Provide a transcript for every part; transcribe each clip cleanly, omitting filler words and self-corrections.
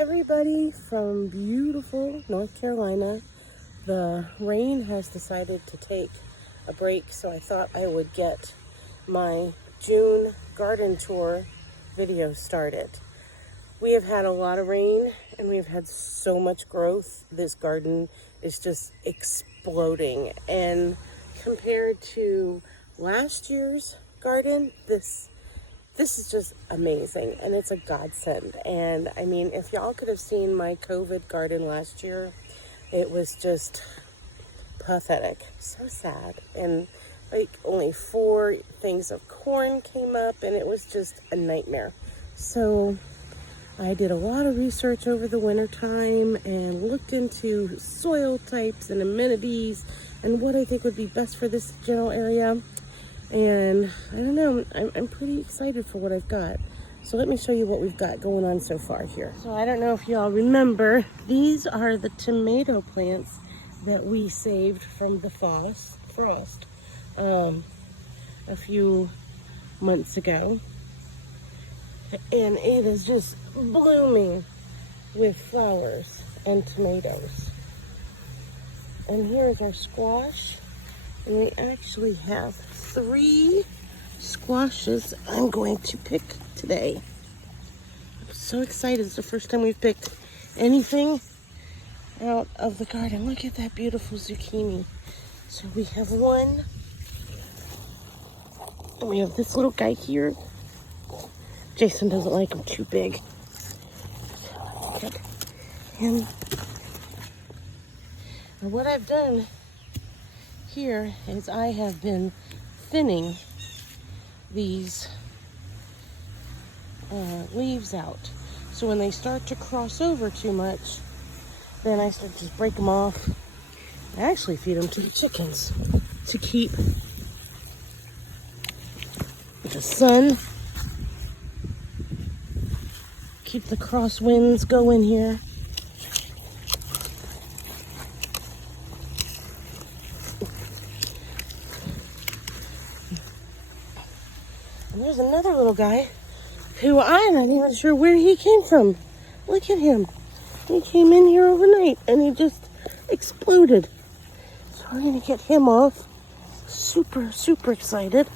everybody from beautiful North Carolina. The rain has decided to take a break, so I thought I would get my June garden tour video started. We have had a lot of rain and we've had so much growth. This garden is just exploding, and compared to last year's garden, this is just amazing, and it's a godsend. And I mean, if y'all could have seen my COVID garden last year, it was just pathetic, so sad. And like only 4 things of corn came up, and it was just a nightmare. So I did a lot of research over the winter time and looked into soil types and amenities and what I think would be best for this general area. And I don't know, I'm pretty excited for what I've got. So let me show you what we've got going on so far here. So I don't know if y'all remember, these are the tomato plants that we saved from the frost a few months ago. And it is just blooming with flowers and tomatoes. And here's our squash. And we actually have 3 squashes I'm going to pick today. I'm so excited. It's the first time we've picked anything out of the garden. Look at that beautiful zucchini. So we have one. And we have this little guy here. Jason doesn't like him too big. So let's get him. And what I've done here is I have been thinning these leaves out. So when they start to cross over too much, then I start to just break them off. I actually feed them to the chickens to keep the sun, keep the crosswinds going here. And there's another little guy who I'm not even sure where he came from. Look at him. He came in here overnight and he just exploded. So we're gonna get him off. Super, super excited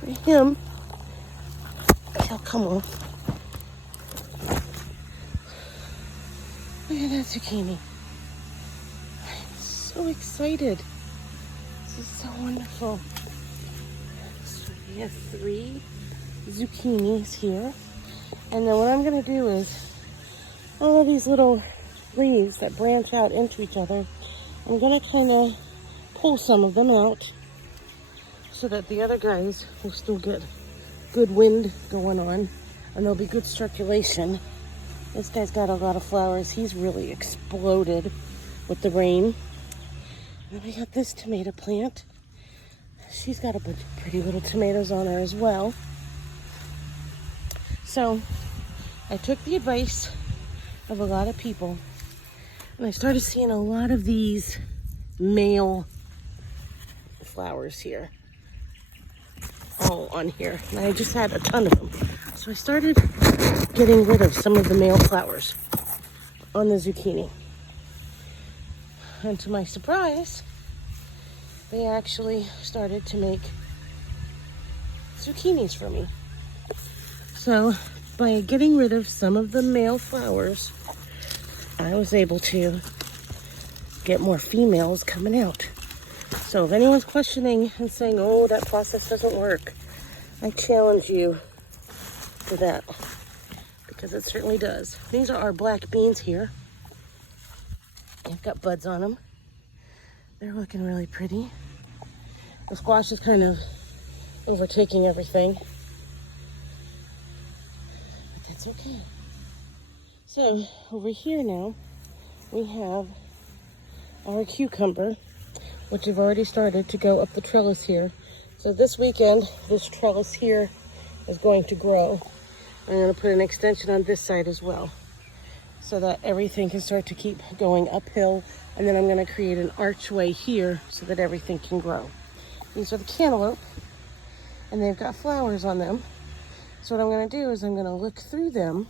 for him. He'll come off. Look at that zucchini. I'm so excited. This is so wonderful. So we have 3 zucchinis here. And then what I'm gonna do is all of these little leaves that branch out into each other, I'm gonna kind of pull some of them out so that the other guys will still get good wind going on and there'll be good circulation. This guy's got a lot of flowers. He's really exploded with the rain. And then we got this tomato plant. She's got a bunch of pretty little tomatoes on her as well. So I took the advice of a lot of people, and I started seeing a lot of these male flowers here, all on here. And I just had a ton of them. So I started getting rid of some of the male flowers on the zucchini. And to my surprise, they actually started to make zucchinis for me. So by getting rid of some of the male flowers, I was able to get more females coming out. So if anyone's questioning and saying, oh, that process doesn't work, I challenge you to that, because it certainly does. These are our black beans here. They've got buds on them. They're looking really pretty. The squash is kind of overtaking everything, but that's okay. So over here now, we have our cucumber, which have already started to go up the trellis here. So this weekend, this trellis here is going to grow. I'm going to put an extension on this side as well, so that everything can start to keep going uphill. And then I'm going to create an archway here so that everything can grow. These are the cantaloupe, and they've got flowers on them. So what I'm going to do is I'm going to look through them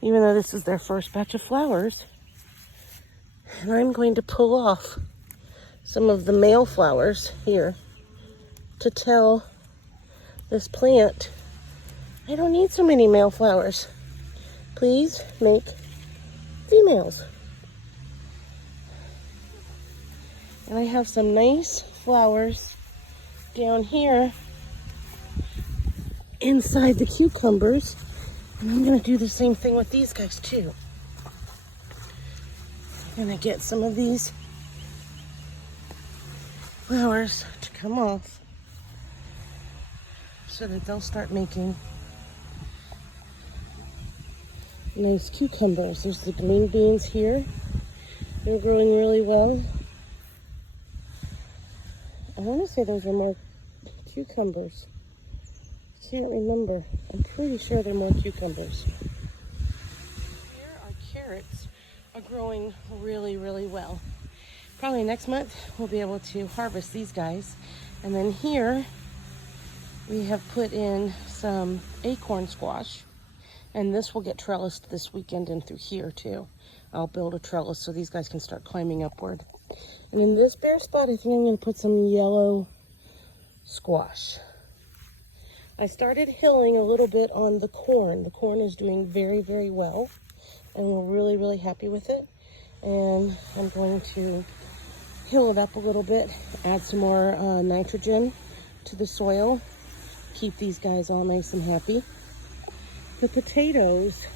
even though this is their first batch of flowers. And I'm going to pull off some of the male flowers here to tell this plant, I don't need so many male flowers. Please make females. And I have some nice flowers down here inside the cucumbers. And I'm gonna do the same thing with these guys too. I'm gonna get some of these flowers to come off so that they'll start making nice cucumbers. There's the green beans here. They're growing really well. I want to say those are more cucumbers. I can't remember. I'm pretty sure they're more cucumbers. Here our carrots are growing really, really well. Probably next month we'll be able to harvest these guys. And then here we have put in some acorn squash. And this will get trellised this weekend and through here too. I'll build a trellis so these guys can start climbing upward. And in this bare spot, I think I'm going to put some yellow squash. I started hilling a little bit on the corn. The corn is doing very, very well. And we're really, really happy with it. And I'm going to hill it up a little bit, add some more nitrogen to the soil, keep these guys all nice and happy. The potatoes,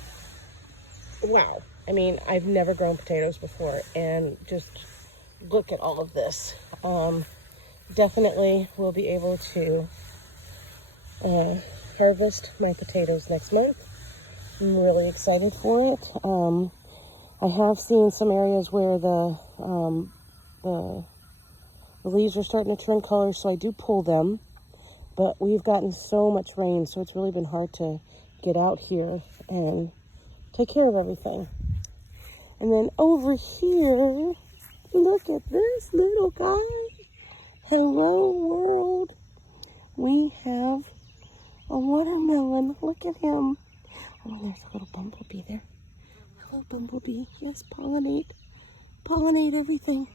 wow. I mean, I've never grown potatoes before, and just look at all of this. Definitely will be able to harvest my potatoes next month. I'm really excited for it. I have seen some areas where the leaves are starting to turn color, so I do pull them. But we've gotten so much rain, so it's really been hard to get out here and take care of everything. And then over here, look at this little guy. Hello, world. We have a watermelon. Look at him. Oh, there's a little bumblebee there. Hello, bumblebee. Yes, pollinate. Pollinate everything.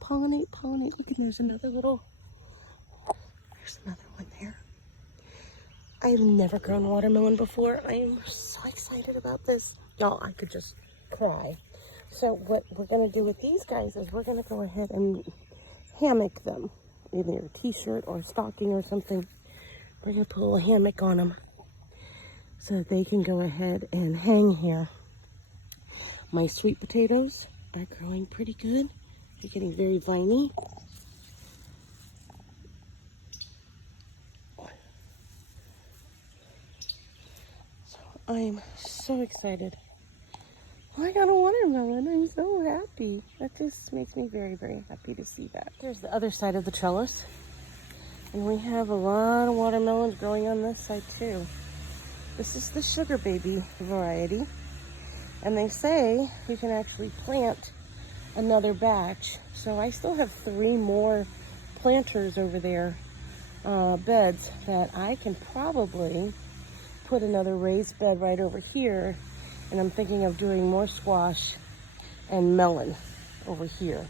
Pollinate, pollinate. Look, and there's another little. There's another one there. I've never grown watermelon before. I am so excited about this. Y'all, I could just cry. So what we're going to do with these guys is we're going to go ahead and hammock them. Either a t-shirt or a stocking or something. We're going to put a little hammock on them so that they can go ahead and hang here. My sweet potatoes are growing pretty good. They're getting very viney. So I'm so excited. I got a watermelon. I'm so happy. That just makes me very, very happy to see that. There's the other side of the trellis. And we have a lot of watermelons growing on this side too. This is the sugar baby variety. And they say you can actually plant another batch. So I still have 3 more planters over there, beds, that I can probably put another raised bed right over here. And I'm thinking of doing more squash and melon over here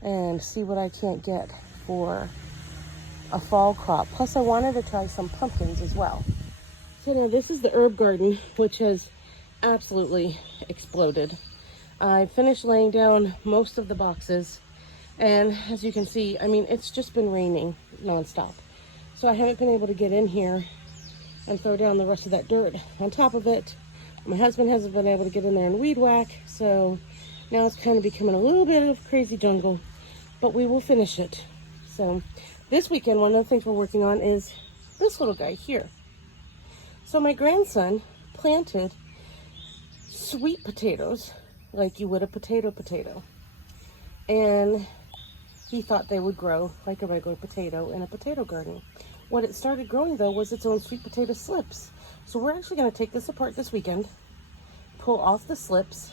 and see what I can't get for a fall crop. Plus I wanted to try some pumpkins as well. So now this is the herb garden, which has absolutely exploded. I finished laying down most of the boxes, and as you can see, I mean, it's just been raining nonstop. So I haven't been able to get in here and throw down the rest of that dirt on top of it. My husband hasn't been able to get in there and weed whack, so now it's kind of becoming a little bit of crazy jungle, but we will finish it. So this weekend, one of the things we're working on is this little guy here. So my grandson planted sweet potatoes like you would a potato. And he thought they would grow like a regular potato in a potato garden. What it started growing though was its own sweet potato slips. So we're actually going to take this apart this weekend, pull off the slips,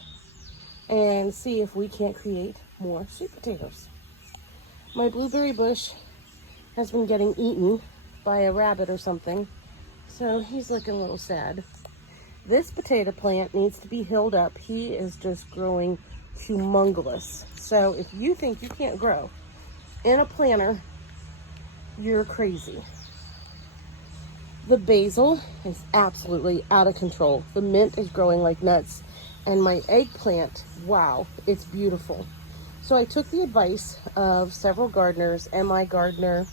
and see if we can't create more sweet potatoes. My blueberry bush has been getting eaten by a rabbit or something, so he's looking a little sad. This potato plant needs to be hilled up. He is just growing humongous. So if you think you can't grow in a planter, you're crazy. The basil is absolutely out of control. The mint is growing like nuts. And my eggplant, wow, it's beautiful. So I took the advice of several gardeners and my gardener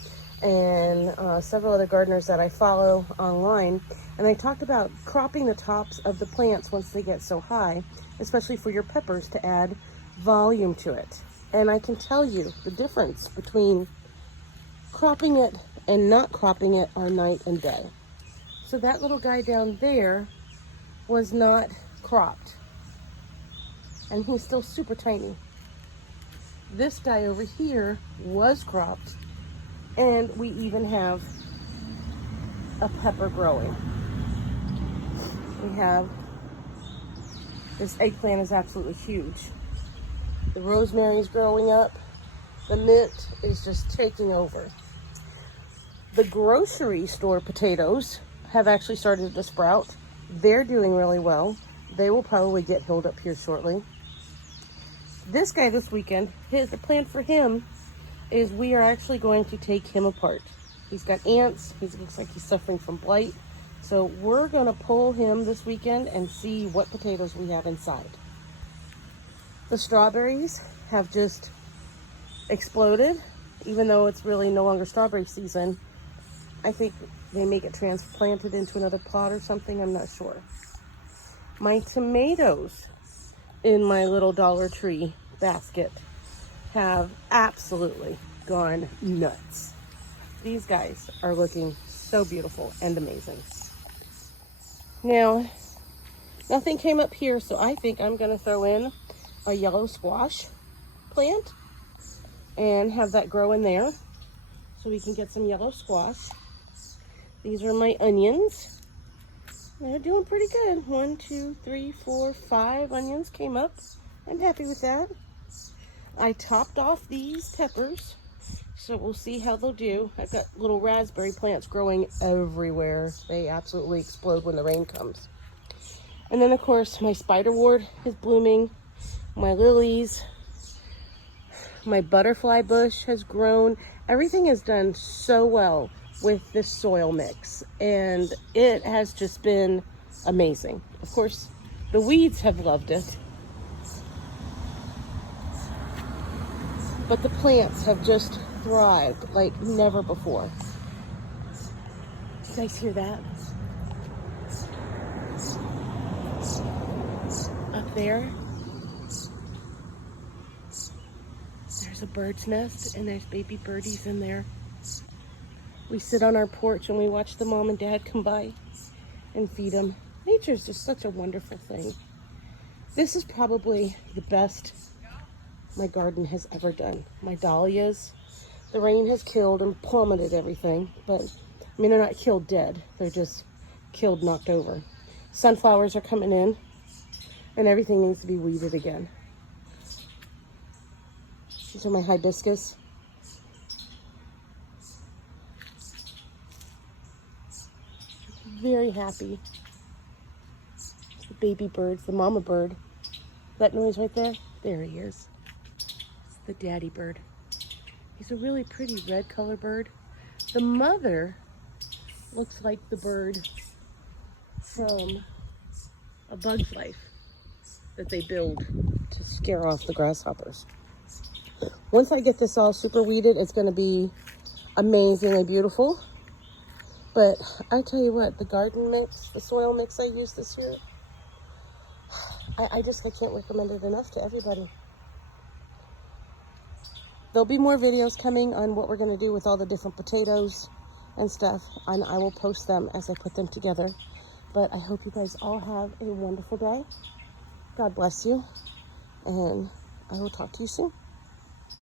and several other gardeners that I follow online. And I talked about cropping the tops of the plants once they get so high, especially for your peppers, to add volume to it. And I can tell you the difference between cropping it and not cropping it are night and day. So that little guy down there was not cropped. And he's still super tiny. This guy over here was cropped. And we even have a pepper growing. We have, this eggplant is absolutely huge. The rosemary is growing up. The mint is just taking over. The grocery store potatoes have actually started to sprout. They're doing really well. They will probably get hilled up here shortly. This guy this weekend, the plan for him is we are actually going to take him apart. He's got ants. He looks like he's suffering from blight. So we're going to pull him this weekend and see what potatoes we have inside. The strawberries have just exploded, even though it's really no longer strawberry season. I think they may get transplanted into another plot or something. I'm not sure. My tomatoes in my little Dollar Tree basket have absolutely gone nuts. These guys are looking so beautiful and amazing. Now, nothing came up here, so I think I'm going to throw in a yellow squash plant and have that grow in there so we can get some yellow squash. These are my onions. They're doing pretty good. 1, 2, 3, 4, 5 onions came up. I'm happy with that. I topped off these peppers, so we'll see how they'll do. I've got little raspberry plants growing everywhere. They absolutely explode when the rain comes. And then, of course, my spiderwort is blooming. My lilies, my butterfly bush has grown. Everything has done so well with this soil mix, and it has just been amazing. Of course, the weeds have loved it, but the plants have just thrived like never before. You guys hear that? Up there, there's a bird's nest, and there's baby birdies in there. We sit on our porch and we watch the mom and dad come by and feed them. Nature's just such a wonderful thing. This is probably the best my garden has ever done. My dahlias, the rain has killed and plummeted everything, but I mean, they're not killed dead. They're just killed, knocked over. Sunflowers are coming in and everything needs to be weeded again. These are my hibiscus. Very happy. The baby birds, the mama bird. That noise right there? There he is. It's the daddy bird. He's a really pretty red color bird. The mother looks like the bird from A Bug's Life that they build to scare off the grasshoppers. Once I get this all super weeded, it's going to be amazingly beautiful. But I tell you what, the garden mix, the soil mix I used this year, I can't recommend it enough to everybody. There'll be more videos coming on what we're going to do with all the different potatoes and stuff, and I will post them as I put them together. But I hope you guys all have a wonderful day. God bless you, and I will talk to you soon.